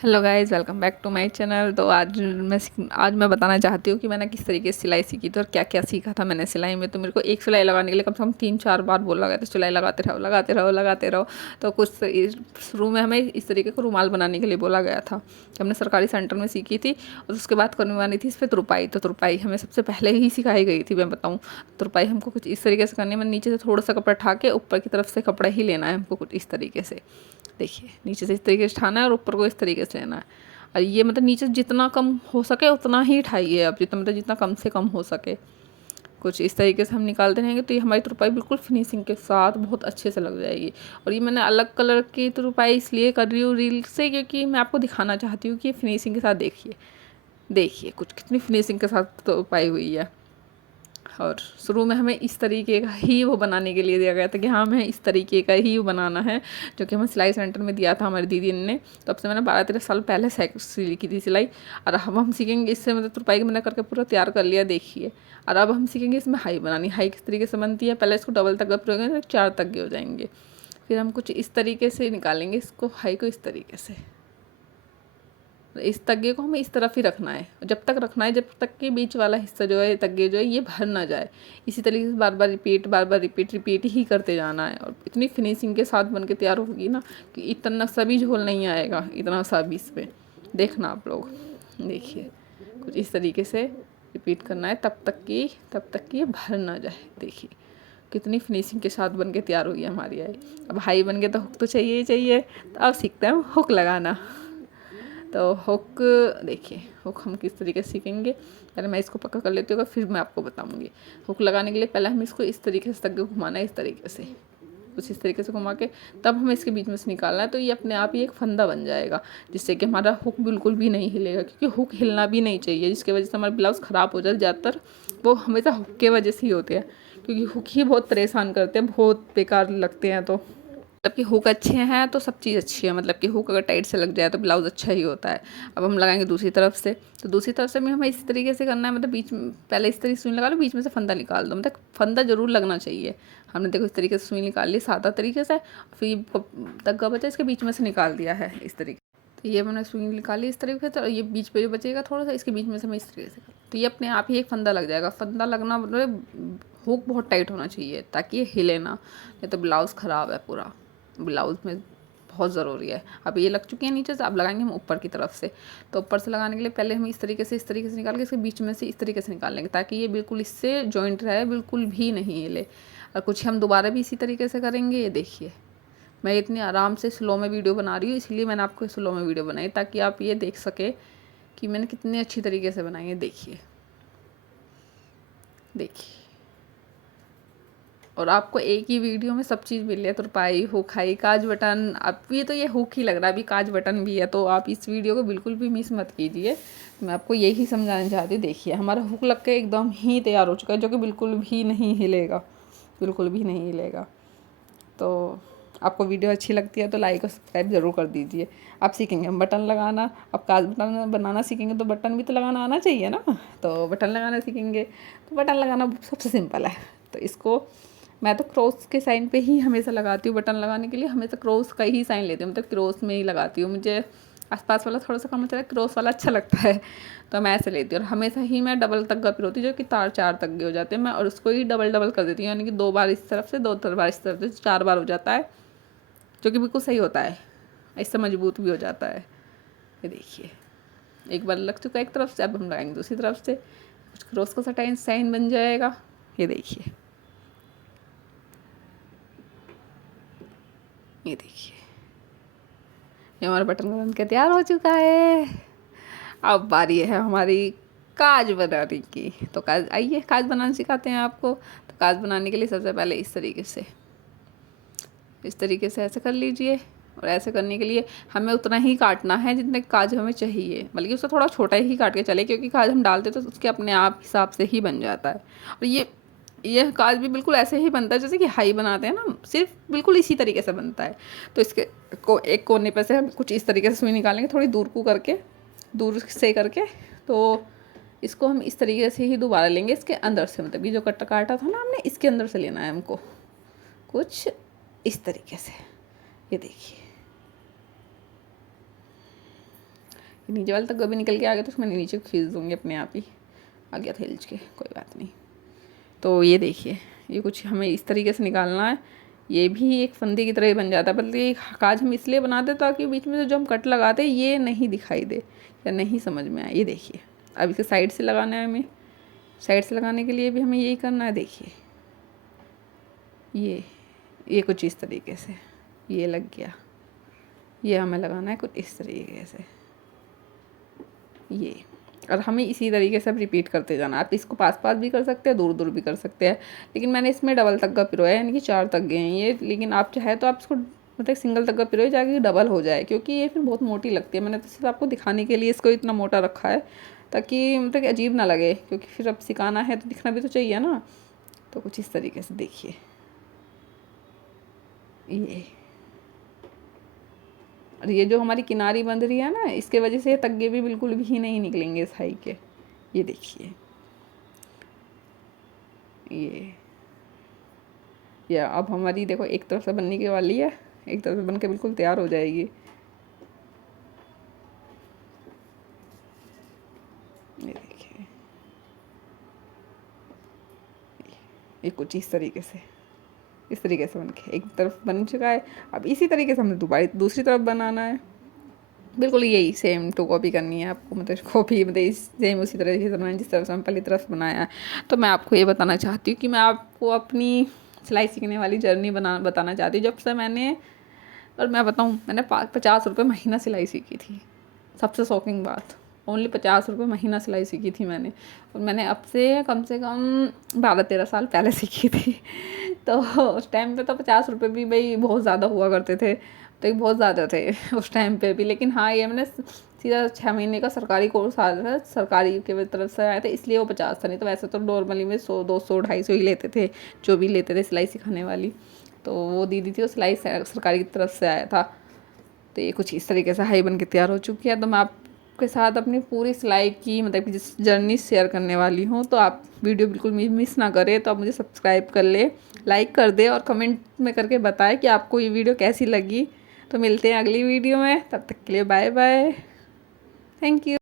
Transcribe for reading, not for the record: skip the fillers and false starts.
Hello guys, welcome back to my channel. तो आज मैं बताना चाहती हूँ कि मैंने किस तरीके से सिलाई सीखी थी और क्या क्या सीखा था मैंने सिलाई में। तो मेरे को एक सिलाई लगाने के लिए कम से कम 3-4 बार बोला गया था, सिलाई लगाते रहो लगाते रहो लगाते रहो। तो शुरू में हमें इस तरीके का रुमाल बनाने के लिए बोला गया था कि हमने सरकारी सेंटर में सीखी थी। और उसके बाद करवानी थी इस पर तुरपाई। तो तुरपाई हमें सबसे पहले ही सिखाई गई थी, मैं बताऊँ। तुरपाई हमको कुछ इस तरीके से करनी है, मैंने नीचे से थोड़ा सा कपड़ा उठा के ऊपर की तरफ से कपड़ा ही लेना है हमको, कुछ इस तरीके से। देखिए, नीचे से इस तरीके से उठाना है और ऊपर को इस तरीके से लेना है। और ये मतलब नीचे जितना कम हो सके उतना ही उठाइए आप, जितना कम से कम हो सके। कुछ इस तरीके से हम निकालते रहेंगे तो ये हमारी तुरपाई बिल्कुल फिनिशिंग के साथ बहुत अच्छे से लग जाएगी। और ये मैंने अलग कलर की तुरपाई इसलिए कर रही हूँ रील से, क्योंकि मैं आपको दिखाना चाहती हूँ कि ये फिनिशिंग के साथ देखिए, देखिए कुछ कितनी फिनिशिंग के साथ तुरपाई हुई है। और शुरू में हमें इस तरीके का ही वो बनाने के लिए दिया गया था कि हाँ, हमें इस तरीके का ही बनाना है, जो कि हमें सिलाई सेंटर में दिया था हमारी दीदी ने। तब से मैंने 12-13 साल पहले सीखी थी सिलाई। और अब हम सीखेंगे इससे, मतलब तुरपाई को मैंने करके पूरा तैयार कर लिया, देखिए। और अब हम सीखेंगे इसमें हाई बनानी। हाई किस तरीके से बनती है, पहले इसको डबल तक करोगे तो 4 तक हो जाएंगे। फिर हम कुछ इस तरीके से निकालेंगे इसको, हाई को इस तरीके से। इस तग्गे को हमें इस तरफ ही रखना है, जब तक रखना है जब तक कि बीच वाला हिस्सा जो है, तग्गे जो है, ये भर ना जाए। इसी तरीके से बार बार रिपीट ही करते जाना है। और इतनी फिनिशिंग के साथ बन के तैयार होगी ना कि इतना सा भी झोल नहीं आएगा, इतना सा भी इस पर। देखना आप लोग, देखिए कुछ इस तरीके से रिपीट करना है तब तक कि ये भर ना जाए। देखिए कितनी फिनिशिंग के साथ बन के तैयार हुई है हमारी आई। अब हाई बन गए तो हुक तो चाहिए ही चाहिए। तो अब सीखते हैं हुक लगाना। तो हुक, देखिए हुक हम किस तरीके से सीखेंगे, पहले मैं इसको पक्का कर लेती हूँ, फिर मैं आपको बताऊँगी। हुक लगाने के लिए पहले हम इसको इस तरीके से तक घुमाना है, इस तरीके से, कुछ इस तरीके से घुमा के तब हमें इसके बीच में से निकालना है। तो ये अपने आप ही एक फंदा बन जाएगा, जिससे कि हमारा हुक बिल्कुल भी नहीं हिलेगा, क्योंकि हुक हिलना भी नहीं चाहिए, जिसकी वजह से हमारा ब्लाउज़ ख़राब हो जाए। ज़्यादातर वो हमेशा हुक के वजह से ही होते हैं, क्योंकि हुक ही बहुत परेशान करते हैं, बहुत बेकार लगते हैं। तो मतलब कि हुक अच्छे हैं तो सब चीज़ अच्छी है, मतलब कि हुक अगर टाइट से लग जाए तो ब्लाउज़ अच्छा ही होता है। अब हम लगाएंगे दूसरी तरफ से। तो दूसरी तरफ से भी हमें इस तरीके से करना है, मतलब बीच में पहले इस तरीके से सुई लगा लो, बीच में से फंदा निकाल दो, मतलब फंदा जरूर लगना चाहिए। हमने देखो इस तरीके से सुई निकाल ली सादा तरीके से, फिर तग्गा बचा इसके बीच में से निकाल दिया है इस तरीके। तो ये मैंने सुई निकाली इस तरीके से, और ये बीच पे जो बचेगा थोड़ा सा, इसके बीच में से मैं इस तरीके से तो ये अपने आप ही एक फंदा लग जाएगा। फंदा लगना मतलब हुक बहुत टाइट होना चाहिए ताकि ये हिले ना, नहीं तो ब्लाउज़ ख़राब है पूरा। ब्लाउज़ में बहुत ज़रूरी है। अब ये लग चुकी है नीचे से, अब लगाएंगे हम ऊपर की तरफ से। तो ऊपर से लगाने के लिए पहले हम इस तरीके से निकाल के इसके बीच में से इस तरीके से निकाल लेंगे, ताकि ये बिल्कुल इससे जॉइंट रहे, बिल्कुल भी नहीं हिले। और कुछ हम दोबारा भी इसी तरीके से करेंगे। ये देखिए, मैं इतनी आराम से स्लो में वीडियो बना रही हूँ, इसलिए मैंने आपको स्लो में वीडियो बनाई, ताकि आप ये देख सके कि मैंने कितनी अच्छी तरीके से बनाई है। देखिए देखिए, और आपको एक ही वीडियो में सब चीज़ मिल रही है, तुरपाई, हुक, हाई, काज बटन। अब ये तो ये हुक ही लग रहा है, अभी काज बटन भी है। तो आप इस वीडियो को बिल्कुल भी मिस मत कीजिए, मैं आपको यही समझाना चाहती हूँ। देखिए हमारा हुक लग के एकदम ही तैयार हो चुका है, जो कि बिल्कुल भी नहीं हिलेगा, बिल्कुल भी नहीं हिलेगा। तो आपको वीडियो अच्छी लगती है तो लाइक और सब्सक्राइब ज़रूर कर दीजिए। आप सीखेंगे हम बटन लगाना, अब काज बटन बनाना सीखेंगे तो बटन भी तो लगाना आना चाहिए ना। तो बटन लगाना सीखेंगे तो बटन लगाना सबसे सिंपल है। तो इसको मैं तो क्रॉस के साइन पे ही हमेशा लगाती हूँ। बटन लगाने के लिए हमेशा क्रॉस का ही साइन लेती हूँ, मतलब क्रॉस में ही लगाती हूँ। मुझे आसपास वाला थोड़ा सा कम अच्छा है, क्रॉस वाला अच्छा लगता है, तो मैं ऐसे लेती हूँ। और हमेशा ही मैं डबल तक पिरोती हूँ, जो कि 4 तक हो जाते हैं। मैं और उसको ही डबल डबल कर देती हूँ, यानी कि 2 बार इस तरफ से, 2 बार इस तरफ से, 4 बार हो जाता है, जो कि बिल्कुल सही होता है। इससे मजबूत भी हो जाता है। ये देखिए, एक बार लग चुका है एक तरफ से, अब हम लगाएंगे दूसरी तरफ से, कुछ क्रॉस का सा साइन बन जाएगा। ये देखिए, ये देखिए, ये हमारा बटन बन के तैयार हो चुका है। अब बारी है हमारी काज बनाने की। तो काज, आइए काज बनाना सिखाते हैं आपको। तो काज बनाने के लिए सबसे पहले इस तरीके से ऐसे कर लीजिए। और ऐसे करने के लिए हमें उतना ही काटना है जितने काज हमें चाहिए, बल्कि उससे थोड़ा छोटा ही काट के चले, क्योंकि काज हम डालते तो उसके अपने आप हिसाब से ही बन जाता है। और ये काज भी बिल्कुल ऐसे ही बनता है जैसे कि हाई बनाते हैं ना, सिर्फ बिल्कुल इसी तरीके से बनता है। तो इसके को एक कोने पर से हम कुछ इस तरीके से सुई निकालेंगे, थोड़ी दूर से करके। तो इसको हम इस तरीके से ही दोबारा लेंगे, इसके अंदर से, मतलब ये जो कट्टा काटा था ना हमने, इसके अंदर से लेना है हमको, कुछ इस तरीके से। ये देखिए, नीचे वाला तक भी निकल के आ गया तो उसमें नीचे खींच दूँगी अपने आप ही, आ गया था हिलच के, कोई बात नहीं। तो ये देखिए, ये कुछ हमें इस तरीके से निकालना है। ये भी एक फंदे की तरह ही बन जाता है, बल्कि ये काज हम इसलिए बनाते ताकि बीच में से जो हम कट लगाते ये नहीं दिखाई दे या नहीं समझ में आए। ये देखिए, अब इसे साइड से लगाना है हमें। साइड से लगाने के लिए भी हमें यही करना है। देखिए ये कुछ इस तरीके से ये लग गया। ये हमें लगाना है कुछ इस तरीके से ये, और हमें इसी तरीके से अब रिपीट करते जाना। आप इसको पास पास भी कर सकते हैं, दूर दूर भी कर सकते हैं, लेकिन मैंने इसमें डबल तग्गा पिरोया, यानी कि 4 तग्गे हैं ये। लेकिन आप चाहे तो आप इसको मतलब सिंगल तग्गा पिरोए जाके डबल हो जाए, क्योंकि ये फिर बहुत मोटी लगती है। मैंने तो सिर्फ आपको दिखाने के लिए इसको इतना मोटा रखा है ताकि मतलब अजीब ना लगे, क्योंकि फिर अब सिखाना है तो दिखना भी तो चाहिए ना। तो कुछ इस तरीके से देखिए ये, और ये जो हमारी किनारी बंध रही है ना, इसके वजह से तग्गे भी बिल्कुल भी नहीं निकलेंगे साई के। ये देखिए ये अब हमारी देखो एक तरफ से बनने की वाली है, एक तरफ से बन के बिल्कुल तैयार हो जाएगी। ये देखिए ये कुछ इस तरीके से बन के एक तरफ बन चुका है। अब इसी तरीके से हमें दोबारा दूसरी तरफ बनाना है। बिल्कुल यही सेम टू कॉपी करनी है आपको, मतलब कॉपी मतलब सेम उसी तरह से बनाना जिस तरह से हम पहली तरफ बनाया है। तो मैं आपको ये बताना चाहती हूँ कि मैं आपको अपनी सिलाई सीखने वाली जर्नी बताना चाहती हूँ। जब से मैंने, और मैं बताऊँ, मैंने 50 रुपये महीना सिलाई सीखी थी। सबसे शॉकिंग बात, ओनली 50 रुपये महीना सिलाई सीखी थी मैंने, और मैंने अब से कम 12-13 साल पहले सीखी थी। तो उस टाइम पे तो 50 रुपये भी भाई बहुत ज़्यादा हुआ करते थे, तो ये बहुत ज़्यादा थे उस टाइम पे भी। लेकिन हाँ, ये मैंने सीधा 6 महीने का सरकारी कोर्स आया था, सरकारी के तरफ से आया था, इसलिए वो 50 था। नहीं तो वैसे तो नॉर्मली में 100, 200, 250 ही लेते थे, जो भी लेते थे सिलाई सिखाने वाली। तो वो दीदी थी, वो सिलाई सरकारी की तरफ से आया था। तो ये कुछ इस तरीके से हाई बन के तैयार हो चुकी है। तो मैं आपके साथ अपनी पूरी सिलाई की मतलब कि जिस जर्नी शेयर करने वाली हूँ, तो आप वीडियो बिल्कुल मिस ना करें। तो आप मुझे सब्सक्राइब कर ले, लाइक कर दे, और कमेंट में करके बताएं कि आपको ये वीडियो कैसी लगी। तो मिलते हैं अगली वीडियो में, तब तक के लिए बाय बाय, थैंक यू।